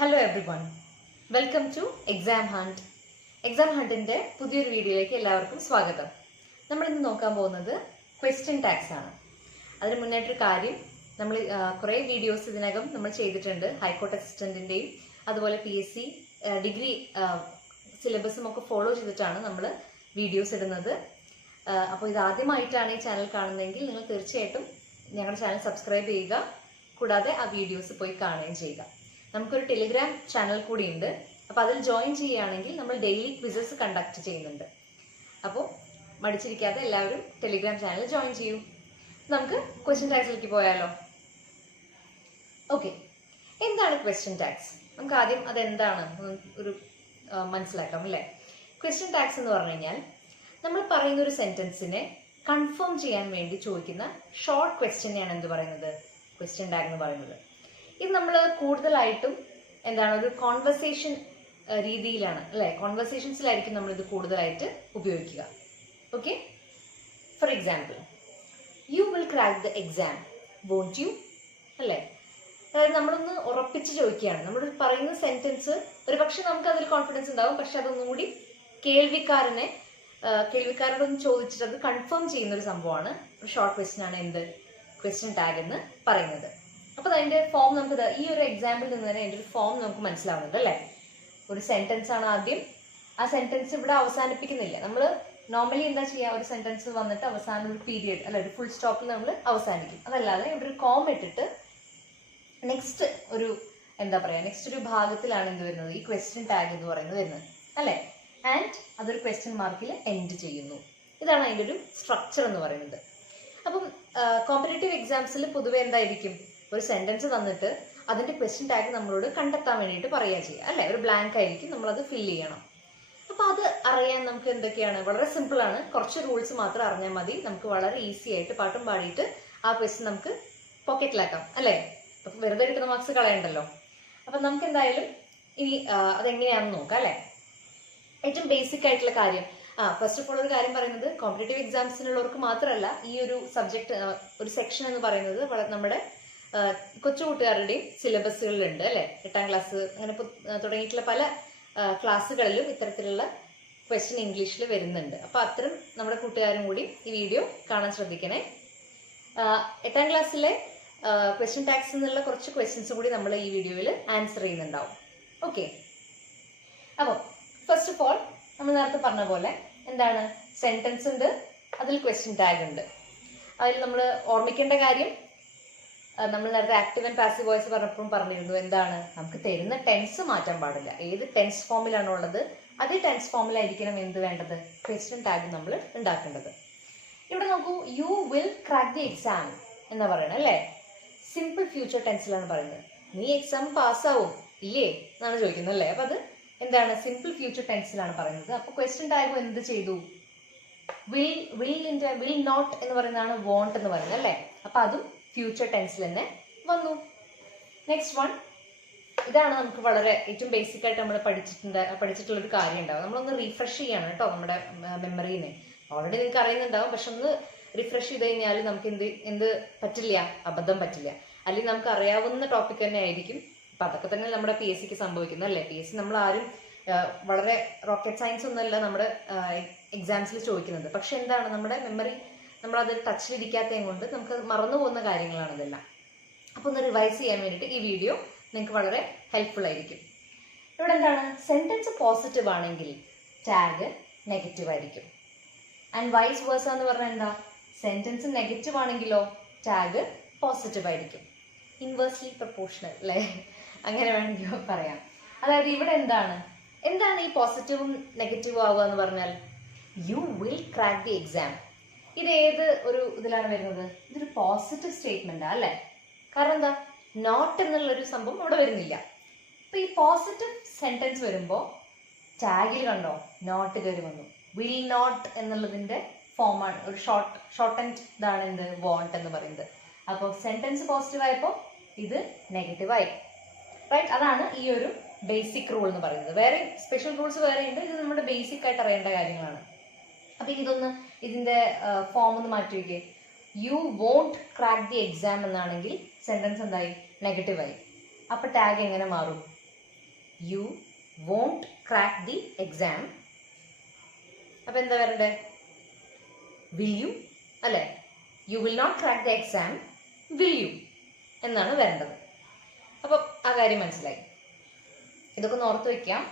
Hello everyone, welcome to Exam Hunt. Exam ഹണ്ടിൻ്റെ പുതിയൊരു വീഡിയോയിലേക്ക് എല്ലാവർക്കും സ്വാഗതം. നമ്മളിന്ന് നോക്കാൻ പോകുന്നത് ക്വസ്റ്റ്യൻ ടാഗ്സ് ആണ്. അതിന് മുന്നായിട്ടൊരു കാര്യം, നമ്മൾ കുറേ വീഡിയോസ് ഇതിനകം നമ്മൾ ചെയ്തിട്ടുണ്ട്. ഹൈക്കോർട്ട് അസിസ്റ്റൻറ്റിൻ്റെയും അതുപോലെ PSC ഡിഗ്രി സിലബസും ഒക്കെ ഫോളോ ചെയ്തിട്ടാണ് നമ്മൾ വീഡിയോസ് ഇടുന്നത്. അപ്പോൾ ഇതാദ്യമായിട്ടാണ് ഈ ചാനൽ കാണുന്നതെങ്കിൽ നിങ്ങൾ തീർച്ചയായിട്ടും ഞങ്ങളുടെ ചാനൽ സബ്സ്ക്രൈബ് ചെയ്യുക, കൂടാതെ ആ വീഡിയോസ് പോയി കാണുകയും ചെയ്യുക. നമുക്കൊരു ടെലിഗ്രാം ചാനൽ കൂടി ഉണ്ട്. അപ്പോൾ അതിൽ ജോയിൻ ചെയ്യുകയാണെങ്കിൽ നമ്മൾ ഡെയിലി ക്വിസസ് കണ്ടക്ട് ചെയ്യുന്നുണ്ട്. അപ്പോൾ മടിച്ചിരിക്കാതെ എല്ലാവരും ടെലിഗ്രാം ചാനൽ ജോയിൻ ചെയ്യൂ. നമുക്ക് ക്വസ്റ്റ്യൻ ടാഗ്സിലേക്ക് പോയാലോ? ഓക്കെ, എന്താണ് ക്വസ്റ്റ്യൻ ടാഗ്സ്? നമുക്ക് ആദ്യം അതെന്താണ് ഒരു മനസ്സിലാക്കാം അല്ലേ. ക്വസ്റ്റ്യൻ ടാഗ്സ് എന്ന് പറഞ്ഞു കഴിഞ്ഞാൽ നമ്മൾ പറയുന്ന ഒരു സെന്റൻസിനെ കൺഫേം ചെയ്യാൻ വേണ്ടി ചോദിക്കുന്ന ഷോർട്ട് ക്വസ്റ്റ്യനെയാണ് എന്ത് പറയുന്നത്? ക്വസ്റ്റ്യൻ ടാഗ് എന്ന് പറയുന്നത്. ഇത് നമ്മൾ കൂടുതലായിട്ടും ഒരു കോൺവെർസേഷൻ രീതിയിലാണ് അല്ലേ, കോൺവെർസേഷൻസിലായിരിക്കും നമ്മൾ ഇത് കൂടുതലായിട്ട് ഉപയോഗിക്കുക. Okay, for example, you will crack the exam, won't you? അല്ലേ, അതായത് നമ്മളൊന്ന് ഉറപ്പിച്ച് ചോദിക്കുകയാണ്. നമ്മൾ പറയുന്ന സെന്റൻസ് ഒരു പക്ഷെ നമുക്ക് അതിൽ കോൺഫിഡൻസ് ഉണ്ടാവും, പക്ഷെ അതൊന്നുകൂടി കേൾവിക്കാരോടൊന്ന് ചോദിച്ചിട്ട് അത് കൺഫേം ചെയ്യുന്ന ഒരു സംഭവമാണ്. ഒരു ഷോർട്ട് ക്വസ്റ്റ്യൻ ആണ് എന്ത് ക്വസ്റ്റ്യൻ ടാഗ് എന്ന് പറയുന്നത്. അപ്പോൾ അതിന്റെ ഫോം നമുക്ക് ഈ ഒരു എക്സാമ്പിളിൽ നിന്ന് തന്നെ അതിൻ്റെ ഒരു ഫോം നമുക്ക് മനസ്സിലാവുന്നുണ്ട് അല്ലേ. ഒരു സെന്റൻസ് ആണ് ആദ്യം. ആ സെന്റൻസ് ഇവിടെ അവസാനിപ്പിക്കുന്നില്ല. നമ്മൾ നോർമലി എന്താ ചെയ്യുക, ഒരു സെന്റൻസ് വന്നിട്ട് അവസാനം ഒരു പീരിയഡ് അല്ല ഒരു ഫുൾ സ്റ്റോപ്പിൽ നമ്മൾ അവസാനിക്കും. അതല്ലാതെ ഇവിടെ ഒരു കോമ ഇട്ടിട്ട് നെക്സ്റ്റ് ഒരു നെക്സ്റ്റ് ഒരു ഭാഗത്തിലാണ് എന്ത് വരുന്നത്, ഈ ക്വസ്റ്റ്യൻ ടാഗ് എന്ന് പറയുന്നത് വരുന്നത് അല്ലേ. ആൻഡ് അതൊരു ക്വസ്റ്റ്യൻ മാർക്കിൽ എൻഡ് ചെയ്യുന്നു. ഇതാണ് അതിൻ്റെ ഒരു സ്ട്രക്ചർ എന്ന് പറയുന്നത്. അപ്പം കോമ്പറ്റേറ്റീവ് എക്സാംസിൽ പൊതുവെ എന്തായിരിക്കും, ഒരു സെന്റൻസ് തന്നിട്ട് അതിന്റെ ക്വസ്റ്റ്യൻ ടാഗ് നമ്മളോട് കണ്ടെത്താൻ വേണ്ടിയിട്ട് പറയുക ചെയ്യുക അല്ലെ. ഒരു ബ്ലാങ്ക് ആയിരിക്കും, നമ്മളത് ഫില്ല് ചെയ്യണം. അപ്പൊ അത് അറിയാൻ നമുക്ക് എന്തൊക്കെയാണ്, വളരെ സിമ്പിൾ ആണ്. കുറച്ച് റൂൾസ് മാത്രം അറിഞ്ഞാൽ മതി. നമുക്ക് വളരെ ഈസി ആയിട്ട് പാട്ടും പാടിയിട്ട് ആ ക്വസ്റ്റ്യൻ നമുക്ക് പോക്കറ്റിലാക്കാം അല്ലേ. അപ്പൊ വെറുതെ കിട്ടുന്ന മാർക്സ് കളയണ്ടല്ലോ. അപ്പൊ നമുക്ക് എന്തായാലും ഇനി അതെങ്ങനെയാണെന്ന് നോക്കാം അല്ലെ. ഏറ്റവും ബേസിക് ആയിട്ടുള്ള കാര്യം, ഫസ്റ്റ് ഓഫ് ഓൾ ഒരു കാര്യം പറയുന്നത്, കോമ്പറ്റേറ്റീവ് എക്സാംസിനുള്ളവർക്ക് മാത്രമല്ല ഈ ഒരു സബ്ജക്ട് ഒരു സെക്ഷൻ എന്ന് പറയുന്നത് നമ്മുടെ കൊച്ചു കൂട്ടുകാരുടെയും സിലബസുകളിലുണ്ട് അല്ലെ. 8ാം ക്ലാസ് അങ്ങനെ തുടങ്ങിയിട്ടുള്ള പല ക്ലാസ്സുകളിലും ഇത്തരത്തിലുള്ള ക്വസ്റ്റ്യൻ ഇംഗ്ലീഷിൽ വരുന്നുണ്ട്. അപ്പൊ അത്തരം നമ്മുടെ കൂട്ടുകാരും കൂടി ഈ വീഡിയോ കാണാൻ ശ്രദ്ധിക്കണേ. 8ാം ക്ലാസ്സിലെ ക്വസ്റ്റ്യൻ ടാഗ്സ് എന്നുള്ള കുറച്ച് ക്വസ്റ്റ്യൻസ് കൂടി നമ്മൾ ഈ വീഡിയോയിൽ ആൻസർ ചെയ്യുന്നുണ്ടാവും. ഓക്കെ, അപ്പോൾ ഫസ്റ്റ് ഓഫ് ഓൾ നമ്മൾ നേരത്തെ പറഞ്ഞ പോലെ സെന്റൻസ് ഉണ്ട്, അതിൽ ക്വസ്റ്റ്യൻ ടാഗ് ഉണ്ട്. അതിൽ നമ്മൾ ഓർമ്മിക്കേണ്ട കാര്യം, നമ്മൾ നേരത്തെ ആക്റ്റീവ് ആൻഡ് പാസീവ് വോയിസ് പറഞ്ഞപ്പോഴും പറഞ്ഞിരുന്നു, നമുക്ക് തരുന്ന ടെൻസ് മാറ്റാൻ പാടില്ല. ഏത് ടെൻസ് ഫോമിലാണോ ഉള്ളത് അതേ ടെൻസ് ഫോമിലായിരിക്കണം വേണ്ടത് ക്വസ്റ്റ്യൻ ടാഗ് നമ്മൾ ഉണ്ടാക്കേണ്ടത്. ഇവിടെ നോക്കൂ, U will crack the exam എന്നാ പറയണത് അല്ലേ. സിമ്പിൾ ഫ്യൂച്ചർ ടെൻസിലാണ് പറയുന്നത്. നീ എക്സാം പാസ്സാവും ഇല്ലേ എന്നാണ് ചോദിക്കുന്നത് അല്ലേ. അപ്പൊ അത് സിമ്പിൾ ഫ്യൂച്ചർ ടെൻസിലാണ് പറയുന്നത്. അപ്പൊ ക്വസ്റ്റ്യൻ ടാഗ് എന്ത് ചെയ്തു, വിൽ നോട്ട് എന്ന് പറയുന്നതാണ് വോണ്ട് എന്ന് പറയുന്നത് അല്ലേ. അപ്പൊ അതും ഫ്യൂച്ചർ ടെൻസിൽ തന്നെ വന്നു. നെക്സ്റ്റ് വൺ, ഇതാണ് നമുക്ക് വളരെ ഏറ്റവും ബേസിക് ആയിട്ട് നമ്മൾ പഠിച്ചിട്ടുള്ള ഒരു കാര്യം ഉണ്ടാവും. നമ്മളൊന്ന് റീഫ്രഷ് ചെയ്യാണ് കേട്ടോ നമ്മുടെ മെമ്മറീനെ. ഓൾറെഡി നിങ്ങൾക്ക് അറിയുന്നുണ്ടാവും, പക്ഷെ ഒന്ന് റിഫ്രഷ് ചെയ്ത് കഴിഞ്ഞാൽ നമുക്ക് എന്ത് പറ്റില്ല, അബദ്ധം പറ്റില്ല. അല്ലെങ്കിൽ നമുക്ക് അറിയാവുന്ന ടോപ്പിക് തന്നെ ആയിരിക്കും. അപ്പൊ അതൊക്കെ തന്നെ നമ്മുടെ PSCക്ക് സംഭവിക്കുന്നത് അല്ലേ. PSC നമ്മൾ ആരും വളരെ റോക്കറ്റ് സയൻസ് ഒന്നുമല്ല നമ്മുടെ എക്സാംസിൽ ചോദിക്കുന്നത്. പക്ഷെ നമ്മുടെ മെമ്മറി നമ്മളത് ടച്ചിലിരിക്കാത്തതും കൊണ്ട് നമുക്ക് മറന്നു പോകുന്ന കാര്യങ്ങളാണ് ഇതെല്ലാം. അപ്പൊ ഒന്ന് റിവൈസ് ചെയ്യാൻ വേണ്ടിയിട്ട് ഈ വീഡിയോ നിങ്ങൾക്ക് വളരെ ഹെൽപ്ഫുൾ ആയിരിക്കും. ഇവിടെ സെന്റൻസ് പോസിറ്റീവ് ആണെങ്കിൽ ടാഗ് നെഗറ്റീവ് ആയിരിക്കും. ആൻഡ് വൈസ് വേഴ്സ എന്ന് പറഞ്ഞാൽ സെന്റൻസ് നെഗറ്റീവ് ആണെങ്കിലോ ടാഗ് പോസിറ്റീവ് ആയിരിക്കും. ഇൻവേഴ്സ്ലി പ്രൊപ്പോർഷണൽ അല്ലേ, അങ്ങനെ വേണമെങ്കിൽ പറയാം. അതായത് ഇവിടെ എന്താണ് ഈ പോസിറ്റീവും നെഗറ്റീവും ആവുക എന്ന് പറഞ്ഞാൽ, U will crack the exam. ഇത് ഏത് ഒരു ഇതിലാണ് വരുന്നത്? ഇതൊരു പോസിറ്റീവ് സ്റ്റേറ്റ്മെന്റ് അല്ലേ. കാരണം നോട്ട് എന്നുള്ളൊരു സംഭവം അവിടെ വരുന്നില്ല. അപ്പൊ ഈ പോസിറ്റീവ് സെന്റൻസ് വരുമ്പോൾ ടാഗിൽ കണ്ടോ നോട്ട് കയറി വന്നു. വിൽ നോട്ട് എന്നുള്ളതിന്റെ ഫോമാണ്, ഒരു ഷോർട്ട് ഇതാണ് വോണ്ട് എന്ന് പറയുന്നത്. അപ്പോൾ സെന്റൻസ് പോസിറ്റീവ് ആയപ്പോൾ ഇത് നെഗറ്റീവ് ആയി, റൈറ്റ്. അതാണ് ഈ ഒരു ബേസിക് റൂൾ എന്ന് പറയുന്നത്. വേറെ സ്പെഷ്യൽ റൂൾസ് വേറെ ഉണ്ട്, ഇത് നമ്മുടെ ബേസിക് ആയിട്ട് അറിയേണ്ട കാര്യങ്ങളാണ്. അപ്പൊ ഇതിന്റെ ഫോം ഒന്ന് മാറ്റി വയ്ക്കേ. You won't crack the exam എന്നാണെങ്കിൽ സെന്റൻസ് നെഗറ്റീവ് ആയി. അപ്പൊ ടാഗ് എങ്ങനെ മാറും? You won't crack the exam. അപ്പൊ എന്താ വരണ്ടേ? വിൽ യു അല്ലെ? You will not crack the exam, will you എന്നാണ് വരേണ്ടത്. അപ്പൊ ആ കാര്യം മനസ്സിലായി. ഇതൊക്കെ ഒന്ന് ഓർത്ത് വെക്കാം.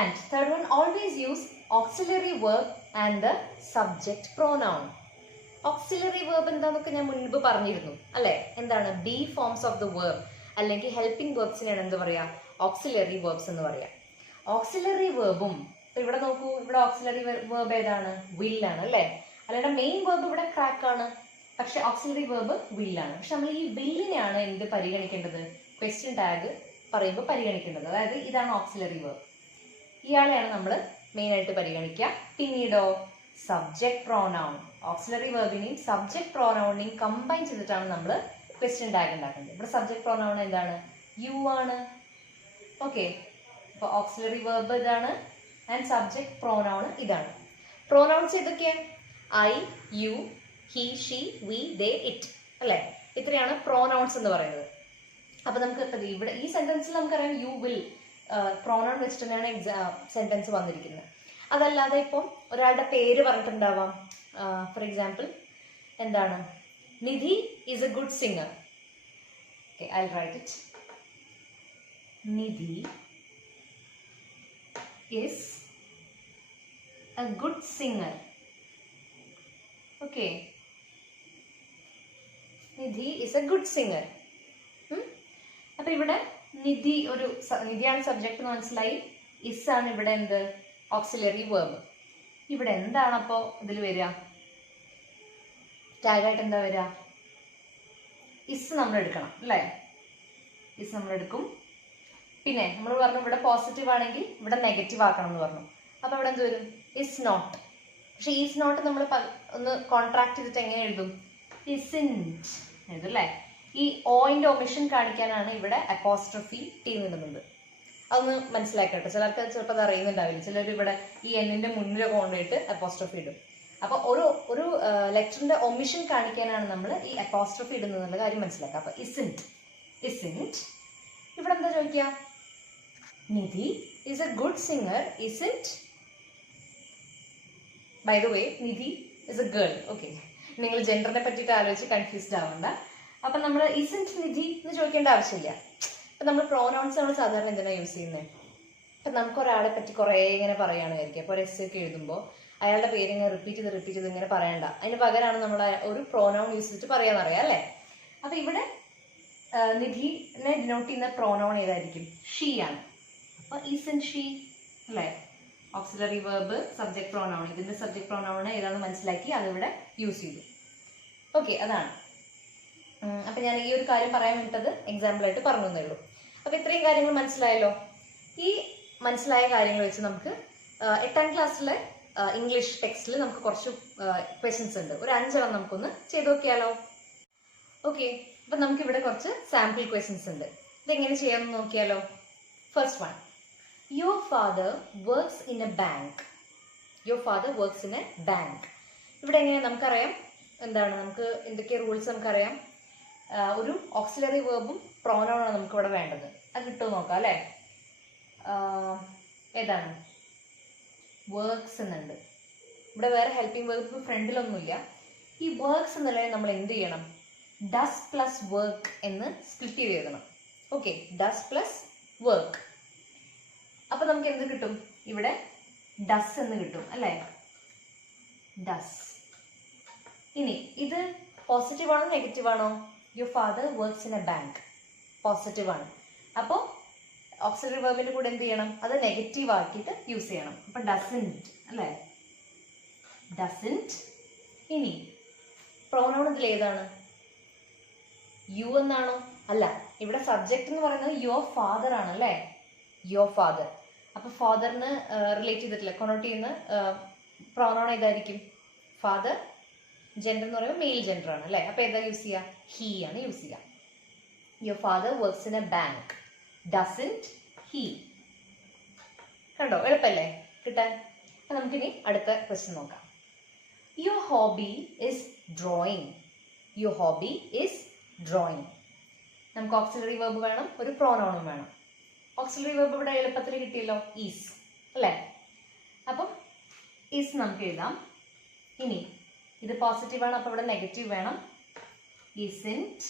And third one, always use auxiliary verb and the subject pronoun. Auxiliary verb എന്താന്നൊക്കെ ഞാൻ മുൻപ് പറഞ്ഞിരുന്നു അല്ലെ? എന്താണ്? Be forms of the verb അല്ലെങ്കിൽ ഹെൽപ്പിംഗ് വേർബ്സിനാണ് എന്ത് പറയാ? ഓക്സിലറി വേർബ്സ് എന്ന് പറയാം. ഓക്സിലറി വേർബും ഇവിടെ നോക്കൂ, ഇവിടെ ഓക്സിലറി വേർബ് ഏതാണ്? വില്ലാണ് അല്ലെ? അല്ലാണ്ട് മെയിൻ വേർബ് ഇവിടെ ക്രാക്ക് ആണ്, പക്ഷെ ഓക്സിലറി വേർബ് വില്ലാണ്. പക്ഷെ നമ്മൾ ഈ വില്ലിനെയാണ് എന്ത് പരിഗണിക്കേണ്ടത്? ക്വസ്റ്റ്യൻ ടാഗ് പറയുമ്പോൾ പരിഗണിക്കേണ്ടത്. അതായത് ഇതാണ് ഓക്സിലറി വേർബ്, ഇയാളെയാണ് നമ്മൾ മെയിൻ ആയിട്ട് പരിഗണിക്കുക. പിന്നീടോ സബ്ജക്ട് പ്രോനൗൺ. ഓക്സിലറി വേർബിനെയും സബ്ജക്ട് പ്രോനൗണിനെയും കമ്പൈൻ ചെയ്തിട്ടാണ് നമ്മൾ ക്വസ്റ്റ്യൻ ടാഗ് ഉണ്ടാക്കുന്നത്. ഇവിടെ സബ്ജക്ട് പ്രോനൗൺ എന്താണ്? യു ആണ്. ഓക്കെ, അപ്പൊ ഓക്സിലറി വേർബ് ഇതാണ് ആൻഡ് സബ്ജക്ട് പ്രോനൗൺ ഇതാണ്. പ്രോനൗൺസ് ഏതൊക്കെയാണ്? I, you, he, she, we, they, it അല്ലെ? ഇത്രയാണ് പ്രോനൗൺസ് എന്ന് പറയുന്നത്. അപ്പൊ നമുക്ക് ഇവിടെ ഈ സെന്റൻസിൽ നമുക്കറിയാം യു വിൽ പ്രോനൗൺ വെച്ചിട്ട് തന്നെയാണ് സെന്റൻസ് വന്നിരിക്കുന്നത്. അതല്ലാതെ ഇപ്പം ഒരാളുടെ പേര് പറഞ്ഞിട്ടുണ്ടാവാം. ഫോർ എക്സാമ്പിൾ എന്താണ്? Nidhi is a good singer. Okay, I will write it. Nidhi is a good singer. Okay, Nidhi is a good singer. അപ്പൊ ഇവിടെ നിധിയാണ് സബ്ജക്ട് എന്ന് മനസ്സിലായി. ഇസ് ആണ് ഇവിടെ എന്ത്? Auxiliary verb. ഇവിടെ എന്താണ് അപ്പോ ഇതിൽ വരിക? ടാഗായിട്ട് എന്താ വരിക? ഇസ് നമ്മൾ എടുക്കണം അല്ലേ? ഇസ് നമ്മൾ എടുക്കും. പിന്നെ നമ്മൾ പറഞ്ഞു ഇവിടെ പോസിറ്റീവ് ആണെങ്കിൽ ഇവിടെ നെഗറ്റീവ് ആക്കണം എന്ന് പറഞ്ഞു. അപ്പൊ ഇവിടെ എന്ത് വരും? Is not. പക്ഷെ ഈസ് നോട്ട് നമ്മൾ ഒന്ന് കോൺട്രാക്ട് ചെയ്തിട്ട് എങ്ങനെ എഴുതും? ഇസിൻറ്റ് എഴുതും അല്ലേ? ഈ ഓയിന്റെ ഒമിഷൻ കാണിക്കാനാണ് ഇവിടെ അപ്പോസ്ട്രോഫി ടി ഇടുന്നത്. അതൊന്ന് മനസ്സിലാക്കട്ടെ. ചിലർക്ക് ചിലപ്പോൾ അത് അറിയുന്നുണ്ടാവില്ല. ചിലർ ഇവിടെ ഈ എന്നിന്റെ മുന്നിലൊക്കെ കൊണ്ടുപോയിട്ട് അപ്പോസ്ട്രോഫി ഇടും. അപ്പൊ ഒരു ലെറ്ററിന്റെ ഒമിഷൻ കാണിക്കാനാണ് നമ്മൾ ഈ അപ്പോസ്ട്രോഫി ഇടുന്നത് എന്നുള്ള കാര്യം മനസ്സിലാക്കുക. അപ്പൊ ഇസിൻറ്റ് ഇവിടെ എന്താ ചോദിക്കുക? Nidhi is a good singer isn't. By the way, Nidhi is a girl. Okay, നിങ്ങൾ ജെൻഡറിനെ പറ്റിയിട്ട് ആലോചിച്ച് കൺഫ്യൂസ്ഡ് ആവണ്ട. അപ്പൊ നമ്മൾ ഇസിൻറ്റ് നിധി എന്ന് ചോദിക്കേണ്ട ആവശ്യമില്ല. അപ്പൊ നമ്മൾ പ്രോനൗൺസ് നമ്മൾ സാധാരണ എന്തിനാണ് യൂസ് ചെയ്യുന്നത്? അപ്പൊ നമുക്ക് ഒരാളെ പറ്റി കുറെ ഇങ്ങനെ പറയുകയാണെന്നായിരിക്കും. അപ്പൊ ഒരു എസ് ഒക്കെ എഴുതുമ്പോൾ അയാളുടെ പേര് ഇങ്ങനെ റിപ്പീറ്റ് ചെയ്ത് ഇങ്ങനെ പറയണ്ട. അതിന് പകരമാണ് നമ്മൾ ഒരു പ്രോനൗൺ യൂസ് ചെയ്തിട്ട് പറയാന്നറിയാം അല്ലേ? അപ്പൊ ഇവിടെ നിധിനെ ഡിനോട്ട് ചെയ്യുന്ന പ്രോനൗൺ ഏതായിരിക്കും? ഷീ ആണ്. അപ്പൊ ഇസിൻറ്റ് ഷീ അല്ലേ? Auxiliary verb, subject pronoun. ഇതിന്റെ സബ്ജക്ട് പ്രോനൗൺ ഏതാണെന്ന് മനസ്സിലാക്കി അതിവിടെ യൂസ് ചെയ്തു. ഓക്കെ, അതാണ്. അപ്പൊ ഞാൻ ഈ ഒരു കാര്യം പറയാൻ വേണ്ടത് എക്സാമ്പിൾ ആയിട്ട് പറഞ്ഞു തന്നേ ഉള്ളൂ. അപ്പൊ ഇത്രയും കാര്യങ്ങൾ മനസ്സിലായല്ലോ. ഈ മനസ്സിലായ കാര്യങ്ങൾ വെച്ച് നമുക്ക് 8ാം ക്ലാസ്സിലെ ഇംഗ്ലീഷ് ടെക്സ്റ്റിൽ നമുക്ക് കുറച്ച് ക്വസ്റ്റ്യൻസ് ഉണ്ട്. ഒരു 5 എണ്ണം നമുക്കൊന്ന് ചെയ്ത് നോക്കിയാലോ? ഓക്കെ, അപ്പൊ നമുക്ക് ഇവിടെ കുറച്ച് സാമ്പിൾ ക്വസ്റ്റ്യൻസ് ഉണ്ട്. ഇതെങ്ങനെ ചെയ്യാമെന്ന് നോക്കിയാലോ? First one, your father works in A bank. Your father works in A bank. ഇവിടെ എങ്ങനെ നമുക്കറിയാം എന്താണ്? നമുക്ക് എന്തൊക്കെ റൂൾസ് നമുക്കറിയാം. ഒരു ഓക്സിലറി വേർബും പ്രോനൗണാണ് നമുക്ക് ഇവിടെ വേണ്ടത്. അത് കിട്ടുമോ നോക്കാം അല്ലേ? ഏതാണ്? വർക്ക്സ് എന്നുണ്ട്. ഇവിടെ വേറെ ഹെൽപ്പിംഗ് വേർബ് ഫ്രണ്ടിലൊന്നുമില്ല. ഈ വർക്ക്സ് എന്നുള്ളത് നമ്മൾ എന്ത് ചെയ്യണം? ഡസ് പ്ലസ് വർക്ക് എന്ന് സ്പ്ലിറ്റ് ചെയ്ത് എഴുതണം. Okay, does plus work. അപ്പൊ നമുക്ക് എന്ത് കിട്ടും? ഇവിടെ ഡസ് എന്ന് കിട്ടും അല്ലേ? ഡസ്. ഇനി ഇത് പോസിറ്റീവ് ആണോ നെഗറ്റീവ് ആണോ? Your father works in A bank positive ആണ്. അപ്പോൾ ഓക്സിലറി വെർബിന്റെ കൂടെ എന്ത് ചെയ്യണം? അത് നെഗറ്റീവ് ആക്കിയിട്ട് യൂസ് ചെയ്യണം. അപ്പൊ ഡസൻറ്റ് അല്ലേ? ഡസൻറ്റ്. ഇനി പ്രോനൗൺ ഇതിൽ ഏതാണ്? യു എന്നാണോ? അല്ല, ഇവിടെ സബ്ജക്റ്റ് എന്ന് പറയുന്നത് യുവർ ഫാദർ ആണ് അല്ലേ? Your father. അപ്പൊ ഫാദറിന് റിലേറ്റ് ചെയ്തിട്ടില്ല, കൊണോട്ട് ചെയ്യുന്ന പ്രോനൗൺ ഏതായിരിക്കും? ഫാദർ. ജെൻഡർ എന്ന് പറയുമ്പോൾ മെയിൽ ജെൻഡർ ആണ് അല്ലേ? അപ്പൊ ഏതാ യൂസ് ചെയ്യുക? ഹീ ആണ് യൂസ് ചെയ്യുക. Your father works in A bank. Doesn't he. കണ്ടോ? എളുപ്പല്ലേ കിട്ടാൻ? അപ്പൊ നമുക്കിനി അടുത്ത ക്വസ്റ്റ്യൻ നോക്കാം. Your hobby is drawing. Your hobby is drawing. നമുക്ക് ഓക്സിലറി വെർബ് വേണം, ഒരു പ്രോനൗണും വേണം. ഓക്സിലറി വെർബ് ഇവിടെ എളുപ്പത്തിൽ കിട്ടിയല്ലോ, ഈസ് അല്ലേ. അപ്പം ഈസ് നമുക്ക് എഴുതാം. ഇനി ഇത് പോസിറ്റീവ് ആണ്, അപ്പൊ ഇവിടെ നെഗറ്റീവ് വേണം, isn't.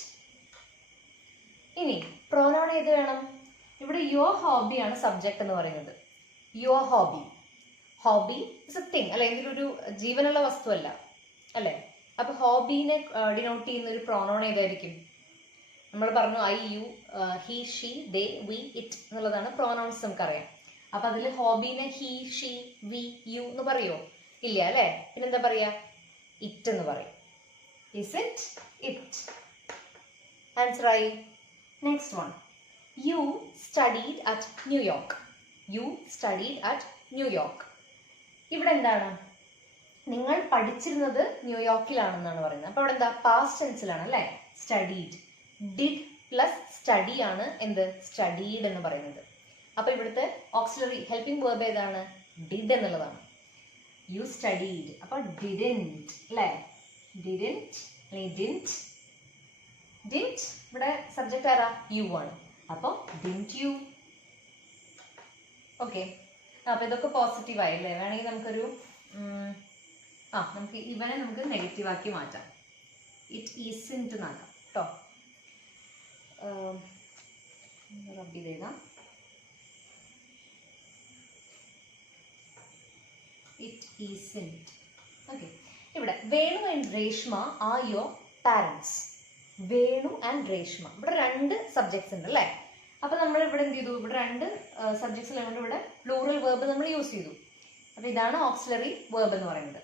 ഇനി പ്രോനൗൺ ഏത് വേണം? ഇവിടെ യുവർ ഹോബി ആണ് സബ്ജക്ട് എന്ന് പറയുന്നത്. Your hobby, hobby is A thing അല്ലെ, എന്തെങ്കിലും ഒരു ജീവനുള്ള വസ്തുവല്ല അല്ലെ. അപ്പൊ ഹോബീനെ ഡിനോട്ട് ചെയ്യുന്ന ഒരു പ്രോനൗൺ ഏതായിരിക്കും? നമ്മൾ പറഞ്ഞു I, you, he, she, they, we, it എന്നുള്ളതാണ് പ്രോനൗൺസ് നമുക്കറിയാം. അപ്പൊ അതിൽ ഹോബീനെ ഹി, ഷീ, വി, യു എന്ന് പറയോ? ഇല്ല അല്ലെ. പിന്നെന്താ പറയാ? ഇറ്റ് എന്ന് പറയും. isn't it? ആൻസർ ആയി. Next one, you studied at New York. You studied at New York. ഇവിടെ എന്താണ്? നിങ്ങൾ പഠിച്ചിരുന്നത് ന്യൂയോർക്കിലാണെന്നാണ് പറയുന്നത്. അപ്പൊ അവിടെ എന്താ? പാസ്റ്റ് ടെൻസിലാണ് അല്ലെ. സ്റ്റഡീഡ്, ഡിഡ് പ്ലസ് സ്റ്റഡി ആണ് എന്ത്? സ്റ്റഡീഡ് എന്ന് പറയുന്നത്. അപ്പൊ ഇവിടുത്തെ ഓക്സിലറി ഹെൽപ്പിംഗ് വേർബ് ഏതാണ്? ഡിഡ് എന്നുള്ളതാണ്. യു സ്റ്റഡീഡ്, അപ്പൊ ഡിഡന്റ് അല്ലെ. ഡിഡന്റ് അല്ലെങ്കിൽ ഡിന്റ്. ഡിന്റ് ഇവിടെ സബ്ജക്റ്റ് ആരാ? യു ആണ്. അപ്പൊ ഡിന്റ് യു. ഓക്കെ, അപ്പൊ ഇതൊക്കെ പോസിറ്റീവ് ആയി അല്ലേ. വേണമെങ്കിൽ നമുക്കൊരു നമുക്ക് ഇവനെ നമുക്ക് നെഗറ്റീവ് ആക്കി മാറ്റാം. ഇറ്റ് ഈസിന്റ് എന്നാക്കാം കേട്ടോ. റബ്ബ് ചെയ്തേക്കാം. ഇറ്റ് ഈസിന്റ്. ഓക്കെ, ഇവിടെ Venu and Reshma are your parents. Venu and Reshma, ഇവിടെ രണ്ട് സബ്ജക്ട്സ് ഉണ്ട് അല്ലേ. അപ്പൊ നമ്മൾ ഇവിടെ എന്ത് ചെയ്തു? ഇവിടെ രണ്ട് സബ്ജക്ട്സ് ഉള്ളതുകൊണ്ട് ഇവിടെ പ്ലൂറൽ വേർബ് നമ്മൾ യൂസ് ചെയ്തു. അപ്പൊ ഇതാണ് ഓക്സിലറി വേർബ് എന്ന് പറയുന്നത്.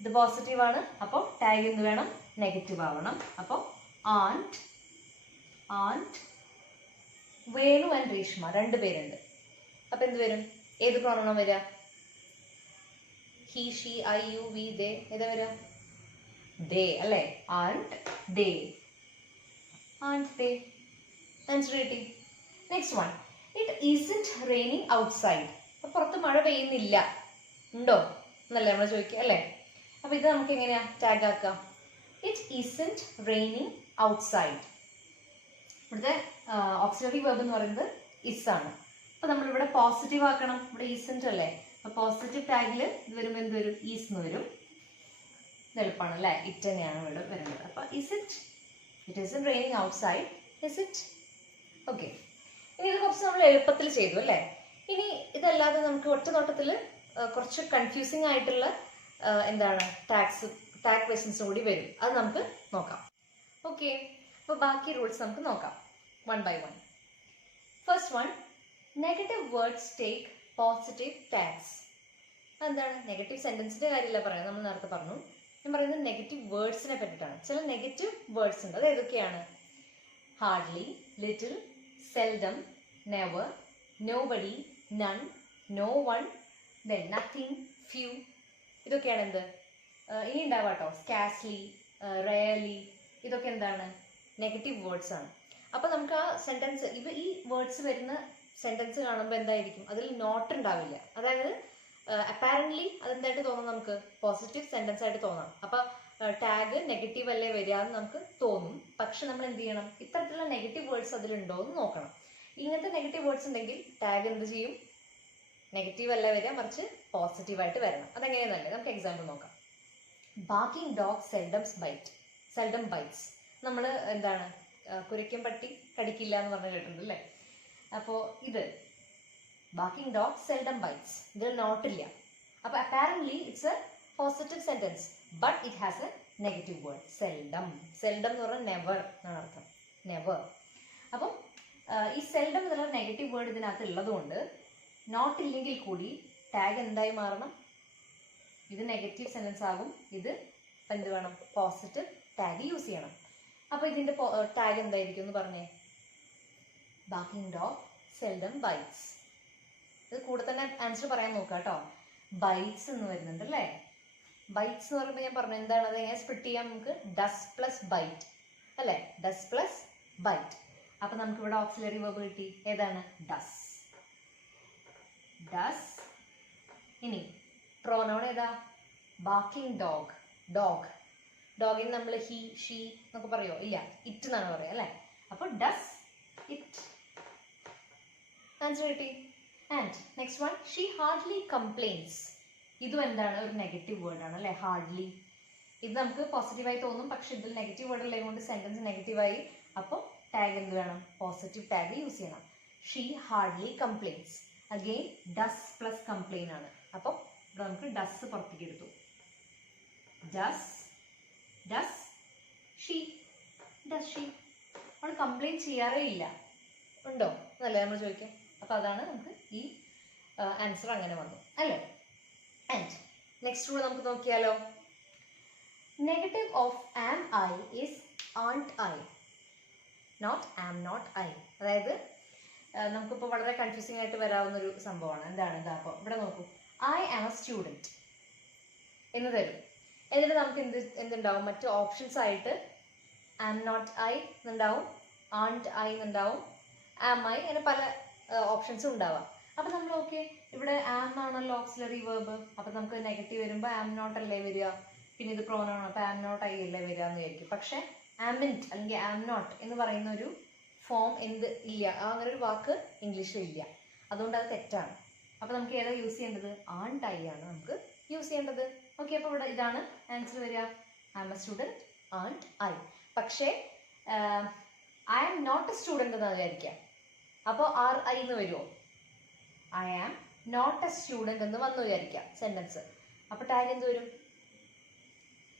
ഇത് പോസിറ്റീവ് ആണ്, അപ്പോൾ ടാഗ് എന്ത് വേണം? നെഗറ്റീവ് ആവണം. അപ്പോൾ and, and Venu and Reshma രണ്ട് പേരുണ്ട്. അപ്പൊ എന്ത് വരും? ഏത് പ്രോണൗണാ വരിക? He, she, I, you, we, they. ഏതാ വരിക? ദേ അല്ലേ. And they, and they. Answer കിട്ടി. Next one, it isn't raining outside. അപ്പൊ പുറത്ത് മഴ പെയ്യുന്നില്ല, ഉണ്ടോ എന്നല്ലേ നമ്മൾ ചോദിക്കുക അല്ലേ. അപ്പൊ ഇത് നമുക്ക് എങ്ങനെയാ ടാഗ് ആക്കാം? It isn't raining outside. ഇവിടുത്തെ ഓക്സിലറി വെർബ് എന്ന് പറയുന്നത് ഇസ് ആണ്. അപ്പൊ നമ്മളിവിടെ പോസിറ്റീവ് ആക്കണം. ഇവിടെ ഈസന്റ് അല്ലേ. അപ്പൊ പോസിറ്റീവ് ടാഗിൽ ഇത് വരുമ്പോൾ എന്ത് വരും? ഈസ് എന്ന് വരും. ഇത് എളുപ്പമാണ് അല്ലേ. ഇറ്റ് തന്നെയാണ് ഇവിടെ വരുന്നത്. അപ്പൊ is it, it isn't raining outside, is it. Okay, ഇനി ഇത് കുറച്ച് നമ്മൾ എളുപ്പത്തിൽ ചെയ്തു അല്ലേ. ഇനി ഇതല്ലാതെ നമുക്ക് ഒറ്റ നോട്ടത്തിൽ കുറച്ച് കൺഫ്യൂസിങ് ആയിട്ടുള്ള എന്താണ് ടാഗ് ക്വസ്റ്റ്യൻസ് കൂടി വരും. അത് നമുക്ക് നോക്കാം. ഓക്കെ, അപ്പോൾ ബാക്കി റൂൾസ് നമുക്ക് നോക്കാം one by one. First one, negative words take positive tags. എന്താണ്? നെഗറ്റീവ് സെന്റൻസിന്റെ കാര്യമല്ല പറയുന്നത്, നമ്മൾ നേരത്തെ പറഞ്ഞു. ഞാൻ പറയുന്നത് നെഗറ്റീവ് വേർഡ്സിനെ പറ്റിയിട്ടാണ്. ചില നെഗറ്റീവ് വേർഡ്സ് ഉണ്ട്. അത് ഏതൊക്കെയാണ്? Hardly, little, seldom, never, nobody, none, no one, then nothing, few. ഇതൊക്കെയാണ് എന്ത്? ഇനി ഉണ്ടാവാട്ടോ സ്കാസ്ലി, റയർലി. ഇതൊക്കെ എന്താണ്? നെഗറ്റീവ് വേർഡ്സ് ആണ്. അപ്പൊ നമുക്ക് ആ സെന്റൻസ് ഈ വേർഡ്സ് വരുന്ന സെന്റൻസ് കാണുമ്പോൾ എന്തായിരിക്കും? അതിൽ നോട്ട് ഉണ്ടാവില്ല. അതായത് അപ്പാരന്റ്ലി അതെന്തായിട്ട് തോന്നും? നമുക്ക് പോസിറ്റീവ് സെന്റൻസ് ആയിട്ട് തോന്നാം. അപ്പൊ ടാഗ് നെഗറ്റീവ് അല്ലേ വരിക എന്ന് നമുക്ക് തോന്നും. പക്ഷെ നമ്മൾ എന്ത് ചെയ്യണം? ഇത്തരത്തിലുള്ള നെഗറ്റീവ് വേർഡ്സ് അതിലുണ്ടോ എന്ന് നോക്കണം. ഇങ്ങനത്തെ നെഗറ്റീവ് വേർഡ്സ് ഉണ്ടെങ്കിൽ ടാഗ് എന്ത് ചെയ്യും? നെഗറ്റീവ് അല്ല വരിക, മറിച്ച് പോസിറ്റീവായിട്ട് വരണം. അതെങ്ങനെയാണെന്നല്ലേ നമുക്ക് എക്സാമ്പിൾ നോക്കാം. Barking dog seldoms bite. Seldom bites. നമ്മൾ എന്താണ്? കുരയ്ക്കും പട്ടി കടിക്കില്ല എന്ന് പറഞ്ഞ് കേട്ടിട്ടുണ്ട് അല്ലേ. അപ്പോൾ ഇത് ബാർക്കിംഗ് ഡോഗ് സെൽഡം ബൈറ്റ്സ്, ഇതിൽ നോട്ടില്ല. അപ്പോൾ apparently it's A positive sentence, but it has A negative word. Seldom. Seldom എന്ന് പറഞ്ഞാൽ നെവർ എന്നാണ് അർത്ഥം. നെവർ. അപ്പം ഈ സെൽഡം എന്നുള്ള നെഗറ്റീവ് വേർഡ് ഇതിനകത്ത് ഉള്ളതുകൊണ്ട് നോട്ട് ഇല്ലെങ്കിൽ കൂടി ടാഗ് എന്തായി മാറണം? ഇത് നെഗറ്റീവ് സെന്റൻസ് ആകും. ഇത് എന്ത് വേണം? പോസിറ്റീവ് ടാഗ് യൂസ് ചെയ്യണം. അപ്പൊ ഇതിന്റെ ടാഗ് എന്തായിരിക്കും എന്ന് പറഞ്ഞേ? Barking dog seldom bites. ഇത് കൂടെ തന്നെ ആൻസർ പറയാൻ നോക്കുക കേട്ടോ. ബൈറ്റ്സ് എന്ന് വരുന്നുണ്ട് അല്ലേ. ബൈറ്റ്സ് എന്ന് പറയുമ്പോൾ ഞാൻ പറഞ്ഞു എന്താണ്? അത് എങ്ങനെ സ്പ്ലിറ്റ് ചെയ്യാം നമുക്ക്? ഡസ് പ്ലസ് ബൈറ്റ് അല്ലേ. Does plus bite. അപ്പൊ നമുക്ക് ഇവിടെ ഓക്സിലറി വെർബ് കിട്ടി. ഏതാണ്? ഡസ്. ഡസ്. ഇനി പ്രോനൗൺ ഏതാ? Barking dog. ഡോഗ്. ഡോഗിന് നമ്മൾ ഹി, ഷീ എന്നൊക്കെ പറയോ? ഇല്ല, ഇറ്റ് എന്നാണ് പറയുക അല്ലേ. അപ്പോൾ ഡസ് ഇറ്റ്. ആൻസർ കിട്ടി. And next one, she hardly complains. ഇതും എന്താണ്, ഒരു നെഗറ്റീവ് വേർഡ് ആണ് അല്ലേ, ഹാർഡ്ലി. ഇത് നമുക്ക് പോസിറ്റീവായി തോന്നും, പക്ഷെ ഇതിൽ നെഗറ്റീവ് വേർഡ് ഉള്ളത് കൊണ്ട് സെന്റൻസ് നെഗറ്റീവായി. അപ്പോൾ ടാഗ് എന്ത് വേണം, പോസിറ്റീവ് ടാഗ് യൂസ് ചെയ്യണം. She hardly complains. Again does plus complain ആണ്. അപ്പോൾ ഇവിടെ നമുക്ക് ഡസ് പുറത്തേക്ക് എടുത്തു. Does she, does she. അവൾ കംപ്ലെയിൻ ചെയ്യാറേ ഇല്ല, ഉണ്ടോ എന്നല്ലേ നമ്മൾ ചോദിക്കാം. അപ്പോൾ അതാണ് നമുക്ക് ഈ ആൻസർ അങ്ങനെ വന്നു അല്ലേ. ആൻഡ് നെക്സ്റ്റ് റൂൾ നമുക്ക് നോക്കിയാലോ. Negative of am I is aren't I, not am not I. അതായത് നമുക്കിപ്പോൾ വളരെ കൺഫ്യൂസിംഗ് ആയിട്ട് വരാവുന്നൊരു സംഭവമാണ്. എന്താണ് ഇതാ, അപ്പോൾ ഇവിടെ നോക്കൂ, ഐ ആം എ സ്റ്റുഡൻറ്റ് എന്ന് തരും. എന്നിട്ട് നമുക്ക് എന്തുണ്ടാവും, മറ്റ് ഓപ്ഷൻസ് ആയിട്ട് ആം നോട്ട് ഐ എന്നുണ്ടാവും, ആൺട്ട് ഐ എന്നുണ്ടാവും, ആം ഐ, അങ്ങനെ പല ഓപ്ഷൻസും ഉണ്ടാവാം. അപ്പം നമ്മൾ ഓക്കെ, ഇവിടെ ആം ആണല്ലോ ഓക്സിലറി വേർബ്, അപ്പം നമുക്ക് നെഗറ്റീവ് വരുമ്പോൾ ആം നോട്ട് അല്ലേ വരിക, പിന്നെ ഇത് പ്രോനൗൺ, അപ്പോൾ ആം നോട്ട് ഐ അല്ലേ വരിക എന്ന് വിചാരിക്കും. പക്ഷേ ആമിൻറ്റ് അല്ലെങ്കിൽ ആം നോട്ട് എന്ന് പറയുന്ന ഒരു ഫോം ഇല്ല, അങ്ങനെ ഒരു വാക്ക് ഇംഗ്ലീഷിൽ ഇല്ല. അതുകൊണ്ട് അത് തെറ്റാണ്. അപ്പോൾ നമുക്ക് ഏതാ യൂസ് ചെയ്യേണ്ടത്, ആൺട്ട് ഐ ആണ് നമുക്ക് യൂസ് ചെയ്യേണ്ടത്. ഓക്കെ, അപ്പോൾ ഇവിടെ ഇതാണ് ആൻസർ വരിക, I am a student aren't I. പക്ഷേ I am not a student എന്ന് വിചാരിക്കാം. അപ്പോൾ ആർ ഐ എന്ന് വരുമോ, I am not a student എന്ന് വന്നു വിചാരിക്കാം സെൻറ്റൻസ്. അപ്പോൾ ടാഗ് എന്ത് വരും,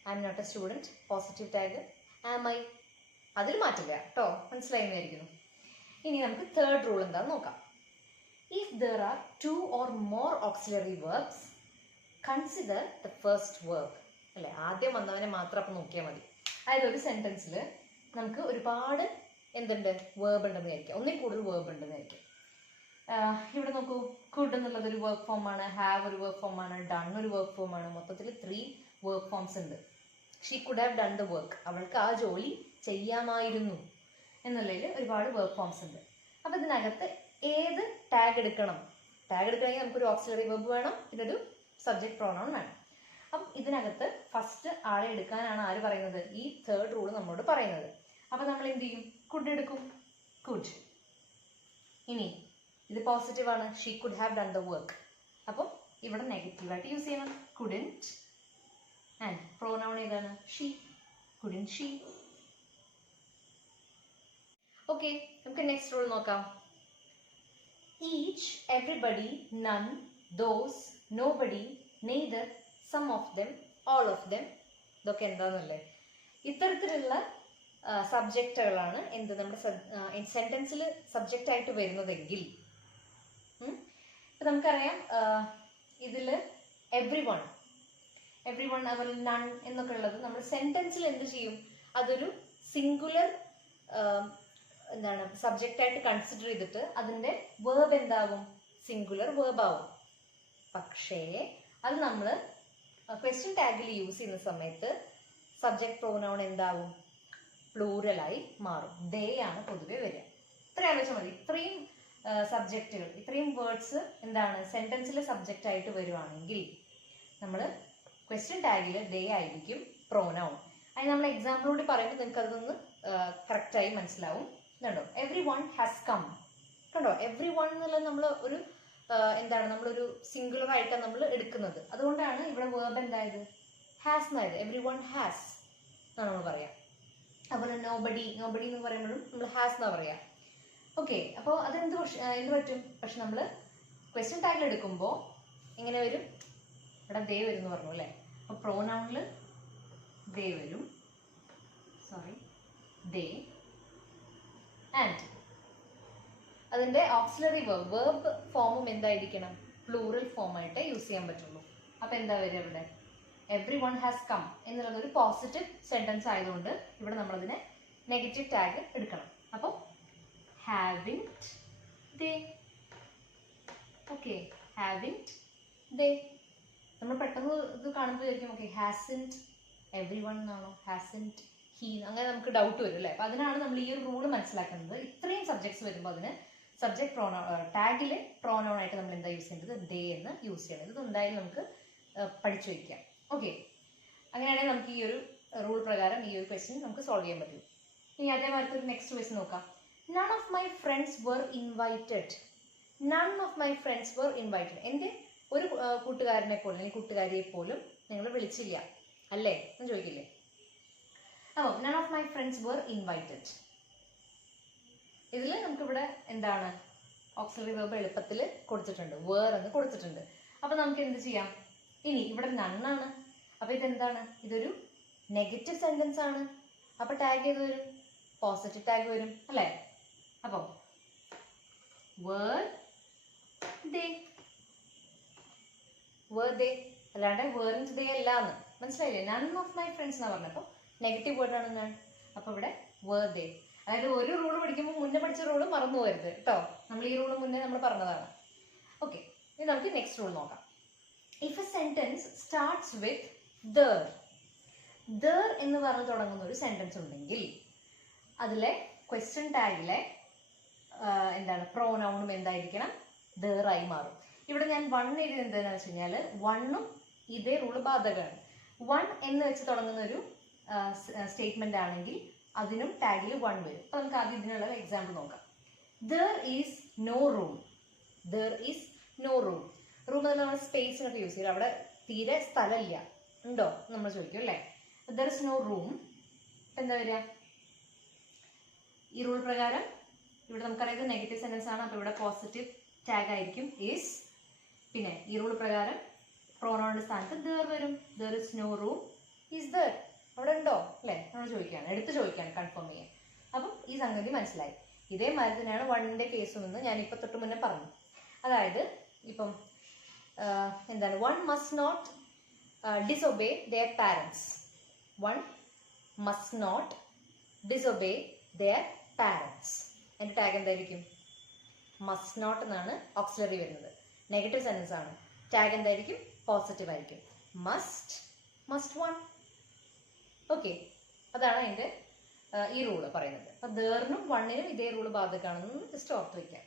I am not a student, positive tag am I. അതിൽ മാറ്റില്ല കേട്ടോ, മനസ്സിലായെന്നായിരിക്കുന്നു. ഇനി നമുക്ക് തേർഡ് റൂൾ എന്താണെന്ന് നോക്കാം. If there are 2 or more auxiliary verbs, consider the first verb. അല്ലേ, ആദ്യം വന്നവനെ മാത്രം അപ്പം നോക്കിയാൽ മതി. അതായത് ഒരു സെൻറ്റൻസിൽ നമുക്ക് ഒരുപാട് എന്തുണ്ട്, വേർബ് ഉണ്ടെന്ന് വിചാരിക്കാം, ഒന്നിൽ കൂടുതൽ വേർബ് ഉണ്ടെന്ന് വിചാരിക്കാം. ഇവിടെ നോക്കൂ, കുഡ് എന്നുള്ളത് ഒരു വർക്ക് ഫോമാണ്, ഹാവ് ഒരു വർക്ക് ഫോമാണ്, ഡൺ ഒരു വർക്ക് ഫോമാണ്. മൊത്തത്തിൽ 3 വർക്ക് ഫോംസ് ഉണ്ട്. She could have done the work, അവൾക്ക് ആ ജോലി ചെയ്യാമായിരുന്നു എന്നുള്ളതിൽ ഒരുപാട് വർക്ക് ഫോംസ് ഉണ്ട്. അപ്പോൾ ഇതിനകത്ത് ഏത് ടാഗ് എടുക്കണം, ടാഗ് എടുക്കണമെങ്കിൽ നമുക്കൊരു ഓക്സിലറി വെർബ് വേണം, ഇതൊരു സബ്ജക്ട് പ്രോനൗൺ വേണം. അപ്പം ഇതിനകത്ത് ഫസ്റ്റ് ആളെ എടുക്കാനാണ് ആര് പറയുന്നത്, ഈ തേർഡ് റൂൾ നമ്മളോട് പറയുന്നത്. അപ്പം നമ്മൾ എന്ത് ചെയ്യും, കുഡ് എടുക്കും, കുഡ്. ഇനി ഇത് പോസിറ്റീവാണ്, she could have done the work. അപ്പം ഇവിടെ നെഗറ്റീവായിട്ട് യൂസ് ചെയ്യണം, കുഡൻറ്റ്. ആൻഡ് പ്രോനൗൺ ഏതാണ്, ഷീ, കുഡൻറ്റ് ഷീ. ഓക്കെ, നമുക്ക് നെക്സ്റ്റ് റൂൾ നോക്കാം. Each, everybody, none, those, nobody, neither, some of them, all of them. ഇതൊക്കെ എന്താണെന്നല്ലേ, ഇത്തരത്തിലുള്ള സബ്ജക്റ്റുകളാണ് എന്ത് നമ്മുടെ സെൻറ്റൻസിൽ സബ്ജക്റ്റ് ആയിട്ട് വരുന്നതെങ്കിൽ ഇപ്പം നമുക്കറിയാം ഇതിൽ എവ്രി വൺ അതുപോലെ നൺ എന്നൊക്കെ ഉള്ളത് നമ്മൾ സെൻറ്റൻസിൽ എന്ത് ചെയ്യും, അതൊരു സിംഗുലർ എന്താണ് സബ്ജക്റ്റായിട്ട് കൺസിഡർ ചെയ്തിട്ട് അതിൻ്റെ വേർബ് എന്താകും, സിംഗുലർ വേർബ് ആവും. പക്ഷേ അത് നമ്മൾ ക്വസ്റ്റ്യൻ ടാഗിൽ യൂസ് ചെയ്യുന്ന സമയത്ത് സബ്ജക്ട് പ്രോനൗൺ എന്താവും, പ്ലൂറലായി മാറും. ദേ ആണ് പൊതുവെ വരിക. ഇത്രയും ആലോചിച്ചാൽ മതി. ഇത്രയും സബ്ജക്റ്റുകൾ, ഇത്രയും വേർഡ്സ് എന്താണ് സെൻറ്റൻസിൽ സബ്ജക്റ്റ് ആയിട്ട് വരുവാണെങ്കിൽ നമ്മൾ ക്വസ്റ്റ്യൻ ടാഗിൽ ദേ ആയിരിക്കും പ്രോനൗൺ. അതിന് നമ്മൾ എക്സാമ്പിളോട് പറയുമ്പോൾ നിങ്ങൾക്ക് അതൊന്ന് കറക്റ്റായി മനസ്സിലാവും. കണ്ടോ, എവ്രി വൺ ഹാസ് കം. കണ്ടോ, എവ്രി വൺ എന്നുള്ളത് നമ്മൾ ഒരു എന്താണ് നമ്മളൊരു സിംഗുലർ ആയിട്ടാണ് നമ്മൾ എടുക്കുന്നത്. അതുകൊണ്ടാണ് ഇവിടെ വേർബ് എന്തായത്, ഹാസ് എന്നായത്. എവ്രി വൺ ഹാസ് എന്നാണ് നമ്മൾ പറയാം. അതുപോലെ നോബഡി എന്ന് പറയുമ്പോഴും നമ്മൾ ഹാസ് എന്നാണ് പറയാം. ഓക്കെ, അപ്പോൾ അതെന്ത് പറ്റും, പക്ഷെ നമ്മൾ ക്വസ്റ്റ്യൻ ടാഗിൽ എടുക്കുമ്പോൾ എങ്ങനെ വരും, ഇവിടെ ദേ വരും എന്ന് പറഞ്ഞു അല്ലേ. അപ്പോൾ പ്രോനൗണിൽ ദേ വരും, ദേ. ആൻഡ് അതിൻ്റെ ഓക്സിലറി വേർബ് ഫോമും എന്തായിരിക്കണം, പ്ലൂറൽ ഫോമായിട്ട് യൂസ് ചെയ്യാൻ പറ്റുള്ളൂ. അപ്പോൾ എന്താ വരിക ഇവിടെ, എവ്രി വൺ ഹാസ് കം എന്നുള്ളത് ഒരു പോസിറ്റീവ് സെൻറ്റൻസ് ആയതുകൊണ്ട് ഇവിടെ നമ്മളതിനെ നെഗറ്റീവ് ടാഗ് എടുക്കണം. അപ്പോൾ ഹാവിൻറ്റ് ദേ. ഓക്കെ, ഹാവിൻറ്റ് ദേ. നമ്മൾ പെട്ടെന്ന് ഇത് കാണുമ്പോൾ വിചാരിക്കും ഓക്കെ ഹാസിൻറ്റ് എവ്രി വൺ എന്നാണോ, ഹാസിൻറ്റ് ഹീ, അങ്ങനെ നമുക്ക് ഡൗട്ട് വരും അല്ലേ. അപ്പോൾ അതിനാണ് നമ്മൾ ഈ ഒരു റൂള് മനസ്സിലാക്കുന്നത്. ഇത്രയും സബ്ജക്ട്സ് വരുമ്പോൾ അതിന് സബ്ജക്ട് പ്രോനൗൺ ടാഗിൽ പ്രോനൗൺ ആയിട്ട് നമ്മൾ എന്താ യൂസ് ചെയ്യേണ്ടത്, ദേ എന്ന് യൂസ് ചെയ്യണം. ഇത് എന്തായാലും നമുക്ക് പഠിച്ചു വയ്ക്കാം. ഓക്കെ, അങ്ങനെയാണെങ്കിൽ നമുക്ക് ഈ ഒരു റൂൾ പ്രകാരം ഈ ഒരു ക്വസ്റ്റ്യൻ നമുക്ക് സോൾവ് ചെയ്യാൻ പറ്റും. ഇനി അതേമാതിരി ഒരു നെക്സ്റ്റ് ക്വസ്റ്റ്യൻ നോക്കാം. None of my friends were invited. None of my friends were invited. എൻ്റെ ഒരു കൂട്ടുകാരനെ പോലും അല്ലെങ്കിൽ കൂട്ടുകാരിയെ പോലും നിങ്ങൾ വിളിച്ചില്ല അല്ലേ എന്ന് ചോദിക്കില്ലേ? അപ്പോൾ none of my friends were invited. ഇതിൽ നമുക്കിവിടെ എന്താണ് ഓക്സിലറി വെർബ് എളുപ്പത്തിൽ കൊടുത്തിട്ടുണ്ട്, വേർ എന്ന് കൊടുത്തിട്ടുണ്ട്. അപ്പൊ നമുക്ക് എന്ത് ചെയ്യാം? ഇനി ഇവിടെ നണ്ണാണ്, അപ്പൊ ഇതെന്താണ്? ഇതൊരു നെഗറ്റീവ് സെന്റൻസ് ആണ്. അപ്പൊ ടാഗ് ചെയ്ത് വരും, പോസിറ്റീവ് ടാഗ് വരും അല്ലേ? അപ്പൊ were they അല്ലാണ്ട് weren't they അല്ല എന്ന് മനസ്സിലായില്ലേ? നൺ ഓഫ് മൈ ഫ്രണ്ട്സ് എന്നാ പറഞ്ഞപ്പോ നെഗറ്റീവ് വേർഡ് ആണ് നൺ. അപ്പൊ ഇവിടെ were they. അതായത് ഒരു റൂള് പഠിക്കുമ്പോൾ മുന്നേ പഠിച്ച റൂള് മറന്നു പോകരുത് കേട്ടോ. നമ്മൾ ഈ റൂള് മുന്നേ നമ്മൾ പറഞ്ഞതാണ്. ഓക്കെ, ഇനി നമുക്ക് നെക്സ്റ്റ് റൂൾ നോക്കാം. If A sentence starts with there എന്ന് പറഞ്ഞ് തുടങ്ങുന്ന ഒരു സെന്റൻസ് ഉണ്ടെങ്കിൽ അതിലെ ക്വസ്റ്റ്യൻ ടാഗിലെ എന്താണ് പ്രോനൗണും എന്തായിരിക്കണം? there ആയി മാറും. ഇവിടെ ഞാൻ വൺ എഴുതി എന്താണെന്ന് വെച്ച് കഴിഞ്ഞാൽ വണ്ണും ഇതേ റൂള് ബാധകമാണ്. വൺ എന്ന് വെച്ച് തുടങ്ങുന്ന ഒരു സ്റ്റേറ്റ്മെന്റ് ആണെങ്കിൽ അതിനും ടാഗിൽ വൺ വരും. അപ്പൊ നമുക്ക് ആദ്യം ഇതിനുള്ള എക്സാമ്പിൾ നോക്കാം. there is no room. there is no room. Room എന്ന് നമ്മൾ സ്പേസിനൊക്കെ യൂസ് ചെയ്യും. അവിടെ തീരെ സ്ഥലമില്ല, ഉണ്ടോ നമ്മൾ ചോദിക്കും അല്ലേ? there is no room. എന്താ വരിക? ഈ റൂൾ പ്രകാരം ഇവിടെ നമുക്കറിയാം നെഗറ്റീവ് സെന്റൻസ് ആണ്. അപ്പൊ ഇവിടെ പോസിറ്റീവ് ടാഗ് ആയിരിക്കും is. പിന്നെ ഈ റൂൾ പ്രകാരം പ്രോനൗണിന്റെ സ്ഥാനത്ത് there വരും. there is no room is there. അവിടെ ഉണ്ടോ അല്ലേ നമ്മൾ ചോദിക്കുകയാണ്, എടുത്ത് ചോദിക്കുകയാണ്, കൺഫേം ചെയ്യാൻ. അപ്പം ഈ സംഗതി മനസ്സിലായി. ഇതേ മാതിരി തന്നെയാണ് വണ്ണിന്റെ കേസും എന്ന് ഞാൻ ഇപ്പൊ തൊട്ട് മുന്നേ പറഞ്ഞു. അതായത് ഇപ്പം എന്താണ്? One must not disobey their parents. One must not disobey their parents. എൻ്റെ ടാഗ് എന്തായിരിക്കും? മസ്റ്റ് നോട്ട് എന്നാണ് ഓക്സിലറി വരുന്നത്. നെഗറ്റീവ് സെന്റൻസ് ആണ്. ടാഗ് എന്തായിരിക്കും? പോസിറ്റീവ് ആയിരിക്കും. Must one. ഓക്കെ, അതാണ് അതിൻ്റെ ഈ റൂള് പറയുന്നത്. അപ്പൊ ദേറിനും വണ്ണിനും ഇതേ റൂള് ബാധകമാണെന്ന് ജസ്റ്റ് ഓർത്ത് വയ്ക്കാം.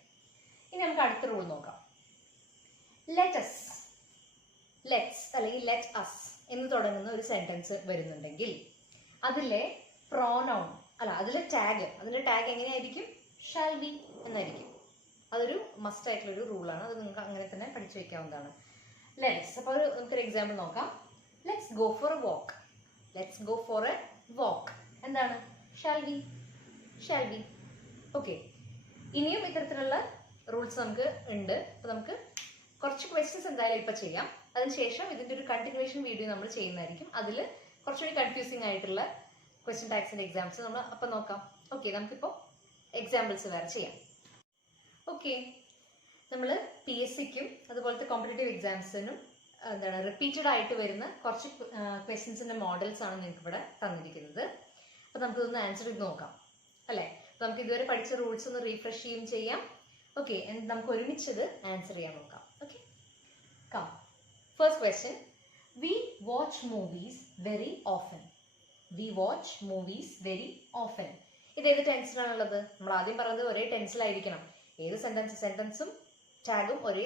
ഇനി നമുക്ക് അടുത്ത റൂൾ നോക്കാം. ലെറ്റ്സ് അല്ലെങ്കിൽ ലെറ്റ് അസ് എന്ന് തുടങ്ങുന്ന ഒരു സെന്റൻസ് വരുന്നുണ്ടെങ്കിൽ അതിലെ പ്രോനൗൺ അതിലെ ടാഗ് എങ്ങനെയായിരിക്കും? ഷാൽ ബി എന്നായിരിക്കും. അതൊരു മസ്റ്റ് ആയിട്ടുള്ളൊരു റൂളാണ്. അത് നിങ്ങൾക്ക് അങ്ങനെ തന്നെ പഠിച്ചു വെക്കാവുന്നതാണ്. ലെറ്റ്സ്. അപ്പോൾ നമുക്കൊരു എക്സാമ്പിൾ നോക്കാം. Let's go for a walk. Let's go for a walk എന്താണ്? Shall B. ഓക്കെ, ഇനിയും ഇത്തരത്തിലുള്ള റൂൾസ് നമുക്ക് ഉണ്ട്. അപ്പൊ നമുക്ക് കുറച്ച് ക്വസ്റ്റ്യൻസ് എന്തായാലും ഇപ്പൊ ചെയ്യാം. അതിനുശേഷം ഇതിന്റെ ഒരു കണ്ടിന്യൂവേഷൻ വീഡിയോ നമ്മൾ ചെയ്യുന്നതായിരിക്കും. അതിൽ കുറച്ചുകൂടി കൺഫ്യൂസിംഗ് ആയിട്ടുള്ള ക്വസ്റ്റ്യൻ ടാഗ്സിന്റെ എക്സാംസ് നമ്മൾ അപ്പം നോക്കാം. ഓക്കെ, നമുക്കിപ്പോൾ എക്സാമ്പിൾസ് വേറെ ചെയ്യാം. ഓക്കെ, നമ്മൾ PSCക്കും അതുപോലത്തെ കോമ്പറ്റേറ്റീവ് എക്സാംസിനും എന്താണ് റിപ്പീറ്റഡ് ആയിട്ട് വരുന്ന കുറച്ച് ക്വസ്റ്റ്യൻസിന്റെ മോഡൽസ് ആണ് നിങ്ങൾക്ക് ഇവിടെ തന്നിരിക്കുന്നത്. അപ്പൊ നമുക്കിതൊന്ന് ആൻസർ ചെയ്ത് നോക്കാം അല്ലേ? നമുക്ക് ഇതുവരെ പഠിച്ച റൂൾസ് ഒന്ന് റീഫ്രഷ് ചെയ്യുകയും ചെയ്യാം. ഓക്കെ, നമുക്ക് ഒരുമിച്ചത് ആൻസർ ചെയ്യാൻ നോക്കാം. Okay, come. First question. We watch movies very often. We watch movies very often. ഇത് ഏത് ടെൻസിലാണുള്ളത്? നമ്മൾ ആദ്യം പറഞ്ഞത് ഒരേ ടെൻസിലായിരിക്കണം. ഏത് സെന്റൻസും ടാഗും ഒരേ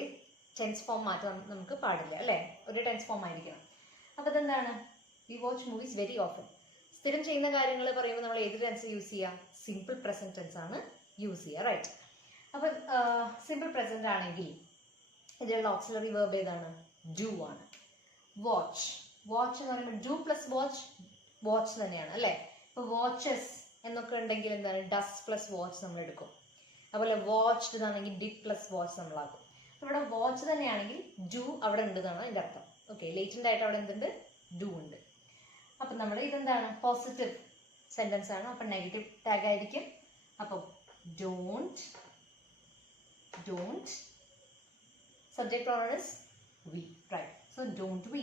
ടെൻസ് ഫോം മാറ്റാൻ നമുക്ക് പാടില്ല അല്ലേ? ഒരേ ടെൻസ് ഫോം ആയിരിക്കണം. അപ്പൊ ഇതെന്താണ്? We watch movies very often. സ്ഥിരം ചെയ്യുന്ന കാര്യങ്ങൾ പറയുമ്പോൾ നമ്മൾ ഏത് ടെൻസ് യൂസ് ചെയ്യുക? സിമ്പിൾ പ്രസന്റ് ടെൻസ് ആണ് യൂസ് ചെയ്യുക, റൈറ്റ്? അപ്പൊ സിമ്പിൾ പ്രസന്റ് ആണെങ്കിൽ ഇതിലുള്ള ഓക്സിലറി വെർബ് ഏതാണ്? ഡു ആണ്. വാച്ച് എന്ന് പറയുമ്പോൾ ഡു പ്ലസ് വാച്ച് തന്നെയാണ് അല്ലേ? ഇപ്പൊ വാച്ചസ് എന്നൊക്കെ ഉണ്ടെങ്കിൽ എന്താണ്? ഡസ് പ്ലസ് വാച്ച് നമ്മൾ എടുക്കും. അതുപോലെ വാച്ച്ഡ് എന്നാണെങ്കിൽ ഡിഡ് പ്ലസ് വാച്ച് നമ്മളാക്കും. ഇവിടെ വാച്ച് തന്നെയാണെങ്കിൽ ഡു അവിടെ ഉണ്ട് എന്നാണ് അതിന്റെ അർത്ഥം. ഓക്കെ, ലേറ്റന്റ് ആയിട്ട് അവിടെ എന്തുണ്ട്? ഡു ഉണ്ട്. അപ്പൊ നമ്മൾ ഇതെന്താണ്? പോസിറ്റീവ് സെന്റൻസ് ആണ്. അപ്പൊ നെഗറ്റീവ് ടാഗ് ആയിരിക്കും. അപ്പൊ don't. Subject pronoun is we, right? So don't we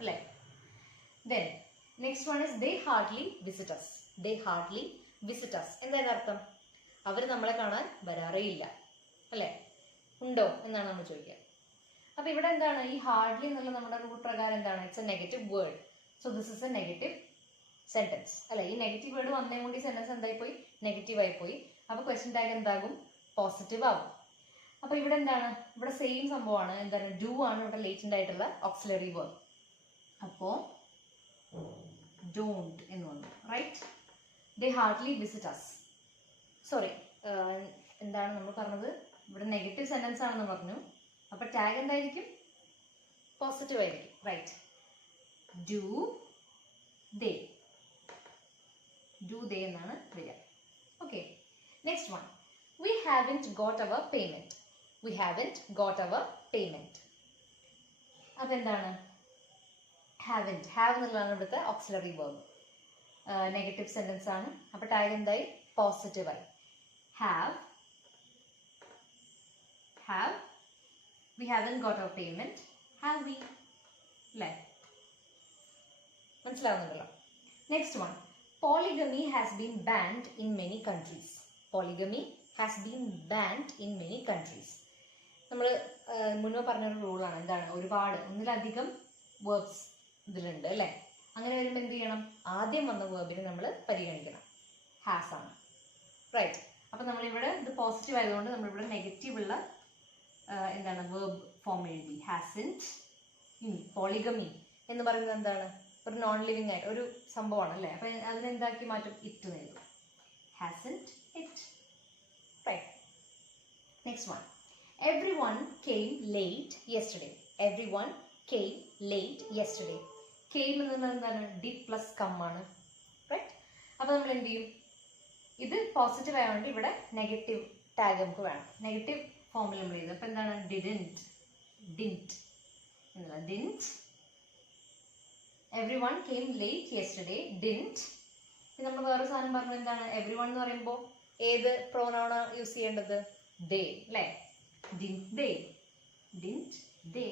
അല്ലേ? Then next one is they hardly visit us. എന്താണ് അർത്ഥം? അവർ നമ്മളെ കാണാൻ വരാറേ ഇല്ല അല്ലേ? ഉണ്ടോ എന്നാണ് നമ്മൾ ചോദിക്കുക. അപ്പൊ ഇവിടെ എന്താണ്? ഈ ഹാർഡ്ലി എന്നുള്ള നമ്മുടെ റൂൾ പ്രകാരം എന്താണ്? It's A negative word. So this is A negative sentence അല്ലെ? ഈ നെഗറ്റീവ് വേർഡ് വന്നേ കൊണ്ട് ഈ സെന്റൻസ് എന്തായി പോയി? നെഗറ്റീവ് ആയി പോയി. അപ്പൊ ക്വസ്റ്റ്യൻ ടാഗ് എന്താകും? പോസിറ്റീവ് ആകും. അപ്പൊ ഇവിടെ എന്താണ്? ഇവിടെ സെയിം സംഭവമാണ്. എന്താണ്? ഡു ആണ് ഇവിടെ ലേറ്റന്റ് ആയിട്ടുള്ള ഓക്സിലറി വേർഡ്. അപ്പോ ഡോണ്ട് എന്ന് വന്നു, റൈറ്റ്? ദേ ഹാർഡ്ലി വിസിറ്റ് അസ്. സോറി, എന്താണ് നമ്മൾ നെഗറ്റീവ് സെന്റൻസ് ആണെന്ന് പറഞ്ഞു. അപ്പൊ ടാഗ് എന്തായിരിക്കും? പോസിറ്റീവ് ആയിരിക്കും. Right. Do they, do they എന്നാണ് വരിക. Okay, next one. We haven't got our payment. We haven't got our payment. അപ്പൊ എന്താണ്? ഹാവൻറ്റ്. ഹാവ് എന്നുള്ളതാണ് ഇവിടുത്തെ ഓക്സിലറി വേർബ്. നെഗറ്റീവ് സെന്റൻസ് ആണ്. അപ്പൊ ടാഗ് എന്തായി? പോസിറ്റീവായി. Have, have. We haven't got our payment. Have we. അല്ലേ? മനസ്സിലാവുന്നുണ്ടല്ലോ. Next one. Polygamy has been banned in many countries. Polygamy has been banned in many countries. നമ്മൾ മുന്നേ പറഞ്ഞൊരു റൂളാണ്. എന്താണ്? ഒരുപാട്, ഒന്നിലധികം വേർബ്സ് ഇതിലുണ്ട് അല്ലേ? അങ്ങനെ വരുമ്പോൾ എന്ത് ചെയ്യണം? ആദ്യം വന്ന വേർബിനെ നമ്മൾ പരിഗണിക്കണം. ഹാസ് ആണ്. റൈറ്റ്. അപ്പം നമ്മളിവിടെ ഇത് പോസിറ്റീവ് ആയതുകൊണ്ട് നമ്മളിവിടെ നെഗറ്റീവ് ഉള്ള എന്താണ് വേർബ് ഫോം എഴുതി. ഹാസിൻറ്റ്. ഇനി പോളിഗമി എന്ന് പറയുന്നത് എന്താണ്? ഒരു നോൺ ലിവിങ് ആയിട്ട് ഒരു സംഭവമാണ് അല്ലേ? അപ്പം അതിനെന്താക്കി മാറ്റും? ഇറ്റ് എഴുതും. Hasn't it. Right. Next one. Everyone came late yesterday. Everyone came late yesterday. Came എന്നത് എന്താണ്? did plus come ആണ്. റൈറ്റ്. അപ്പോൾ നമ്മൾ എന്ത് ചെയ്യും? ഇത് പോസിറ്റീവ് ആയതുകൊണ്ട് ഇവിടെ നെഗറ്റീവ് ടാഗ് നമുക്ക് വേണം. നെഗറ്റീവ് ഫോമിൽ നമ്മൾ ചെയ്തു. അപ്പോൾ എന്താണ്? ഡിഡൻറ്റ്, ഡിൻറ്റ് എന്നുള്ള didn't. Everyone came late yesterday. Didn't. ഇത് നമ്മൾ വേറെ സാധനം പറഞ്ഞു. എന്താണ്? everyone എന്ന് പറയുമ്പോൾ ഏത് പ്രോനൗൺ യൂസ് ചെയ്യേണ്ടത്? they അല്ലേ? Didn't they? Didn't they?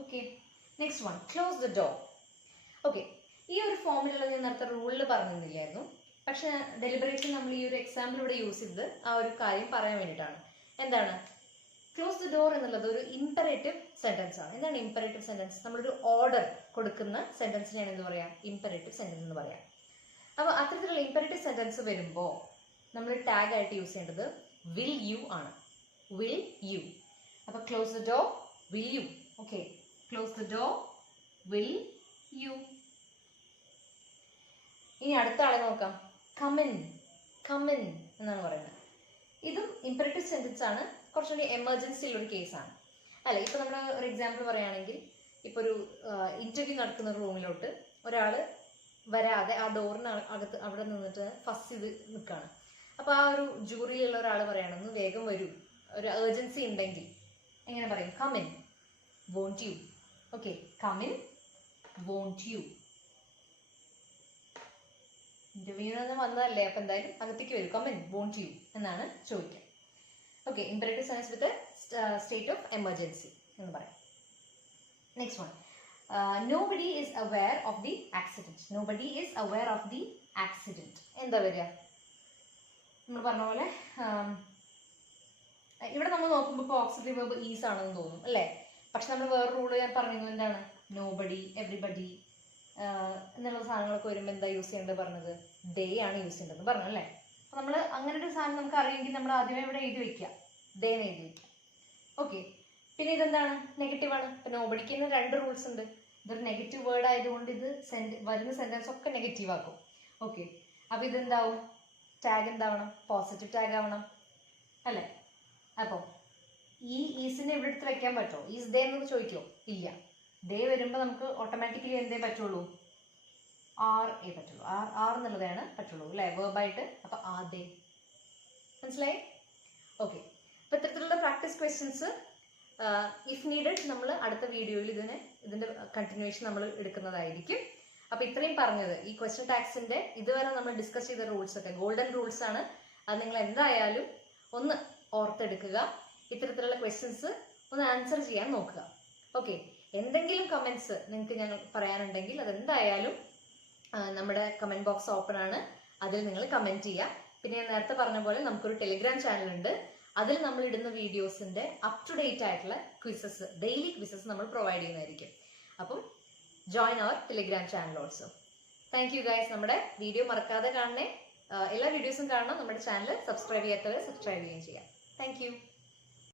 Okay. Next one. Close the door. Okay. ഈ ഒരു ഫോമിലുള്ള ഞാൻ നേരത്തെ റൂളിൽ പറഞ്ഞിരുന്നില്ലായിരുന്നു. പക്ഷെ ഡെലിബറേറ്റ്ലി നമ്മൾ ഈ ഒരു എക്സാമ്പിൾ ഇവിടെ യൂസ് ചെയ്ത് ആ ഒരു കാര്യം പറയാൻ വേണ്ടിയിട്ടാണ്. എന്താണ്? ക്ലോസ് ദ ഡോർ എന്നുള്ളത് ഒരു ഇമ്പറേറ്റീവ് സെന്റൻസ് ആണ്. എന്താണ് ഇമ്പറേറ്റീവ് സെന്റൻസ്? നമ്മളൊരു ഓർഡർ കൊടുക്കുന്ന സെന്റൻസിനെയാണ് എന്ത് പറയാം? ഇമ്പറേറ്റീവ് സെന്റൻസ് എന്ന് പറയാം. അപ്പോൾ അത്തരത്തിലുള്ള ഇമ്പറേറ്റീവ് സെന്റൻസ് വരുമ്പോൾ നമ്മൾ ടാഗ് ആയിട്ട് യൂസ് ചെയ്യേണ്ടത് വിൽ യു ആണ്. will you. അപ്പോൾ close the door, will you. okay, close the door, will you. ഇനി അടുത്ത ആളെ നോക്കാം. come in, come in എന്നാണ് പറയുന്നത്. ഇതും ഇമ്പറേറ്റീവ് സെന്റൻസ് ആണ്. കുറച്ചുകൂടി എമർജൻസി ഉള്ളൊരു കേസാണ് അല്ലേ? ഇപ്പോൾ നമ്മൾ ഒരു എക്സാമ്പിൾ പറയുകയാണെങ്കിൽ, ഇപ്പോൾ ഒരു ഇന്റർവ്യൂ നടക്കുന്ന റൂമിലോട്ട് ഒരാൾ വരാതെ ആ ഡോറിന് അകത്ത് അവിടെ നിന്നിട്ട് ഫസ്റ്റ് ചെയ്ത് നിൽക്കുകയാണ്. അപ്പോൾ ആ ഒരു ജൂറിയിലുള്ള ഒരാൾ പറയണമെന്ന് വേഗം വരൂ, ഒരു ഏർജൻസി ഉണ്ടെങ്കിൽ എങ്ങനെ പറയും? Come in, won't you. Okay, come in, won't you. ഇന്റർവ്യൂവിന് വന്നതല്ലേ, അപ്പം എന്തായാലും അകത്തേക്ക് വരും. കം ഇൻ, വോണ്ട് യു എന്നാണ് ചോദിക്കുക. Okay, imperative sense with state of emergency എന്ന് പറയാം. Next one. Nobody is aware of the accident. Nobody is aware of the accident. എന്താ വരിക? നമ്മൾ പറഞ്ഞ പോലെ ഇവിടെ നമ്മൾ നോക്കുമ്പോൾ ഇപ്പോൾ ഓക്സിലറി വെർബ് ഈസ് ആണെന്ന് തോന്നും അല്ലേ? പക്ഷെ നമ്മൾ വേറെ റൂള് ഞാൻ പറഞ്ഞിരുന്നു. എന്താണ്? നോബഡി, എവ്രിബഡി എന്നുള്ള സാധനങ്ങളൊക്കെ വരുമ്പോൾ എന്താ യൂസ് ചെയ്യേണ്ടത് പറഞ്ഞത്? ദേ ആണ് യൂസ് ചെയ്യേണ്ടതെന്ന് പറഞ്ഞു അല്ലേ? അപ്പോൾ നമ്മൾ അങ്ങനെ ഒരു സാധനം നമുക്ക് അറിയെങ്കിൽ നമ്മൾ ആദ്യമേ ഇവിടെ എഴുതി വെക്കുക, ദേ എന്ന് എഴുതി വെക്കുക. ഓക്കെ, പിന്നെ ഇതെന്താണ്? നെഗറ്റീവാണ്. ഇപ്പം നോബഡിക്ക് തന്നെ 2 റൂൾസ് ഉണ്ട്. ഇതൊരു നെഗറ്റീവ് വേർഡ് ആയതുകൊണ്ട് ഇത് വരുന്ന സെൻറ്റൻസ് ഒക്കെ നെഗറ്റീവ് ആക്കും. ഓക്കെ, അപ്പോൾ ഇതെന്താവും? ടാഗ് എന്താവണം? പോസിറ്റീവ് ടാഗ് ആവണം അല്ലേ? അപ്പോൾ ഈ ഈസിനെ ഇവിടെ എടുത്ത് വെക്കാൻ പറ്റുമോ? ഈസ് ദേ എന്നൊക്കെ ചോദിക്കുമോ? ഇല്ല. ദേ വരുമ്പോൾ നമുക്ക് ഓട്ടോമാറ്റിക്കലി എന്തേ പറ്റുള്ളൂ? ആർ എ പറ്റുള്ളൂ. ആർ എന്നുള്ളതാണ് പറ്റുള്ളൂ അല്ലേ വേർബായിട്ട്. അപ്പോൾ ആ ദേ. മനസ്സിലായി? ഓക്കെ, അപ്പോൾ ഇത്തരത്തിലുള്ള പ്രാക്ടീസ് ക്വസ്റ്റ്യൻസ് ഇഫ് നീഡഡ് നമ്മൾ അടുത്ത വീഡിയോയിൽ ഇതിൻ്റെ കണ്ടിന്യൂവേഷൻ നമ്മൾ എടുക്കുന്നതായിരിക്കും. അപ്പോൾ ഇത്രയും പറഞ്ഞത് ഈ ക്വസ്റ്റ്യൻ ടാക്സിൻ്റെ ഇതുവരെ നമ്മൾ ഡിസ്കസ് ചെയ്ത റൂൾസ് ഒക്കെ ഗോൾഡൻ റൂൾസ് ആണ്. അത് നിങ്ങൾ എന്തായാലും ഒന്ന് ഓർത്തെടുക്കുക. ഇത്തരത്തിലുള്ള ക്വസ്റ്റ്യൻസ് ഒന്ന് ആൻസർ ചെയ്യാൻ നോക്കുക. ഓക്കെ, എന്തെങ്കിലും കമൻസ് നിങ്ങൾക്ക് ഞങ്ങൾ പറയാനുണ്ടെങ്കിൽ അതെന്തായാലും നമ്മുടെ കമൻറ്റ് ബോക്സ് ഓപ്പൺ ആണ്. അതിൽ നിങ്ങൾ കമൻറ്റ് ചെയ്യുക. പിന്നെ ഞാൻ നേരത്തെ പറഞ്ഞ പോലെ നമുക്കൊരു ടെലിഗ്രാം ചാനൽ ഉണ്ട്. അതിൽ നമ്മൾ ഇടുന്ന വീഡിയോസിൻ്റെ അപ് ടു ഡേറ്റ് ആയിട്ടുള്ള ക്വിസസ്, ഡെയിലി ക്വിസസ് നമ്മൾ പ്രൊവൈഡ് ചെയ്യുന്നതായിരിക്കും. അപ്പം join our telegram channel also. Thank you guys. നമ്മുടെ വീഡിയോ മറക്കാതെ കാണണേ. എല്ലാ വീഡിയോസും കാണണം. നമ്മുടെ ചാനൽ സബ്സ്ക്രൈബ് ചെയ്യാത്തവരെ സബ്സ്ക്രൈബ് ചെയ്യുകയും ചെയ്യാം. Thank you.